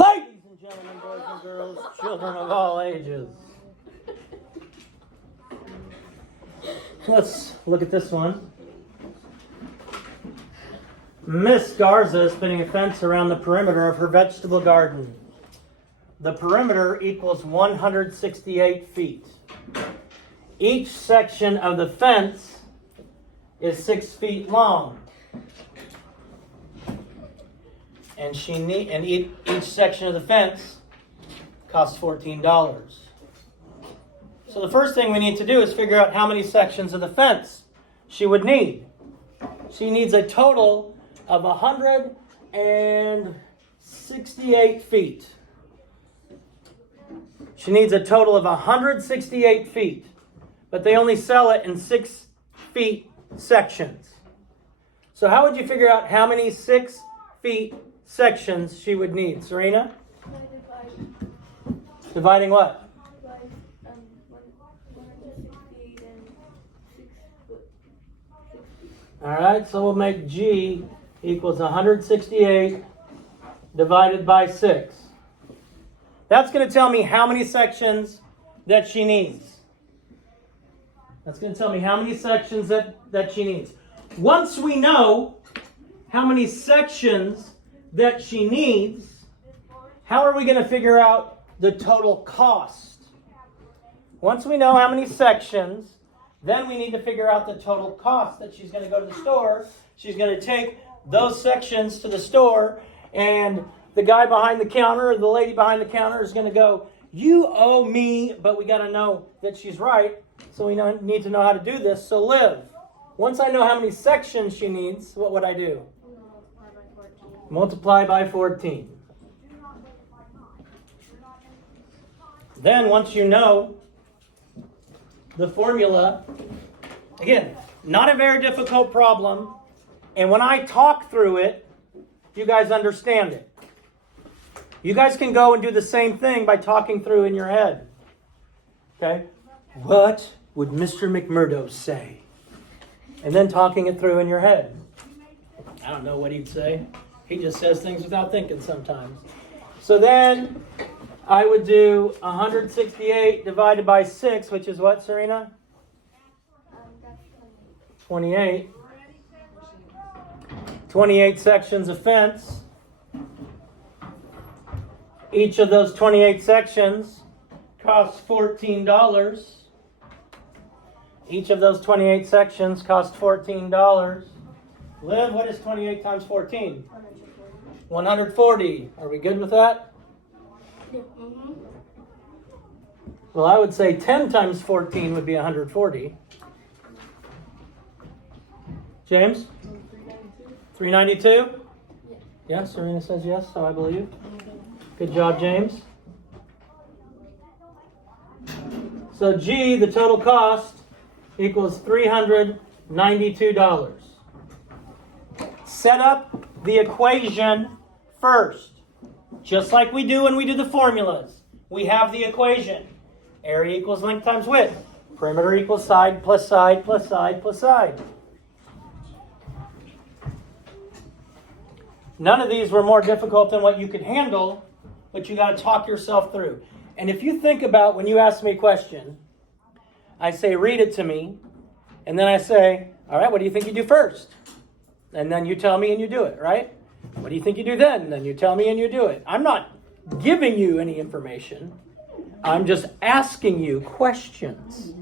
Ladies and gentlemen, boys and girls, children of all ages. Let's look at this one. Miss Garza is putting a fence around the perimeter of her vegetable garden. The perimeter equals 168 feet. Each section of the fence is 6 feet long. And each section of the fence costs $14. So the first thing we need to do is figure out how many sections of the fence she would need. She needs a total of 168 feet. She needs a total of 168 feet, but they only sell it in 6 feet sections. So how would you figure out how many 6 feet sections she would need? Serena? Dividing what? 168 and 6 foot. All right, so we'll make G equals 168 divided by 6. That's going to tell me how many sections that she needs. That's going to tell me how many sections that she needs. Once we know how many sections that she needs, how are we going to figure out the total cost? Once we know how many sections, then we need to figure out the total cost that she's going to go to the store. She's going to take those sections to the store, and the guy behind the counter or the lady behind the counter is going to go, "You owe me," but we got to know that she's right, so we need to know how to do this. So Liv, once I know how many sections she needs, what would I do? Multiply by 14. Then once you know the formula, again, not a very difficult problem, and when I talk through it, you guys understand it. You guys can go and do the same thing by talking through in your head. Okay? What would Mr. McMurdo say? And then talking it through in your head. I don't know what he'd say. He just says things without thinking sometimes. So then I would do 168 divided by 6, which is what, Serena? 28. 28 sections of fence. Each of those 28 sections costs $14. Each of those 28 sections cost $14. Liv, what is 28 times 14? 140. Are we good with that? Mm-hmm. Well, I would say 10 times 14 would be 140. James? 392? Yes, Serena says yes, so I believe. Good job, James. So G, the total cost, equals $392. Set up the equation first. Just like we do when we do the formulas. We have the equation. Area equals length times width. Perimeter equals side plus side plus side plus side. None of these were more difficult than what you could handle, but you got to talk yourself through. And if you think about when you ask me a question, I say, read it to me. And then I say, all right, what do you think you do first? And then you tell me and you do it, right? What do you think you do then? And then you tell me and you do it. I'm not giving you any information. I'm just asking you questions.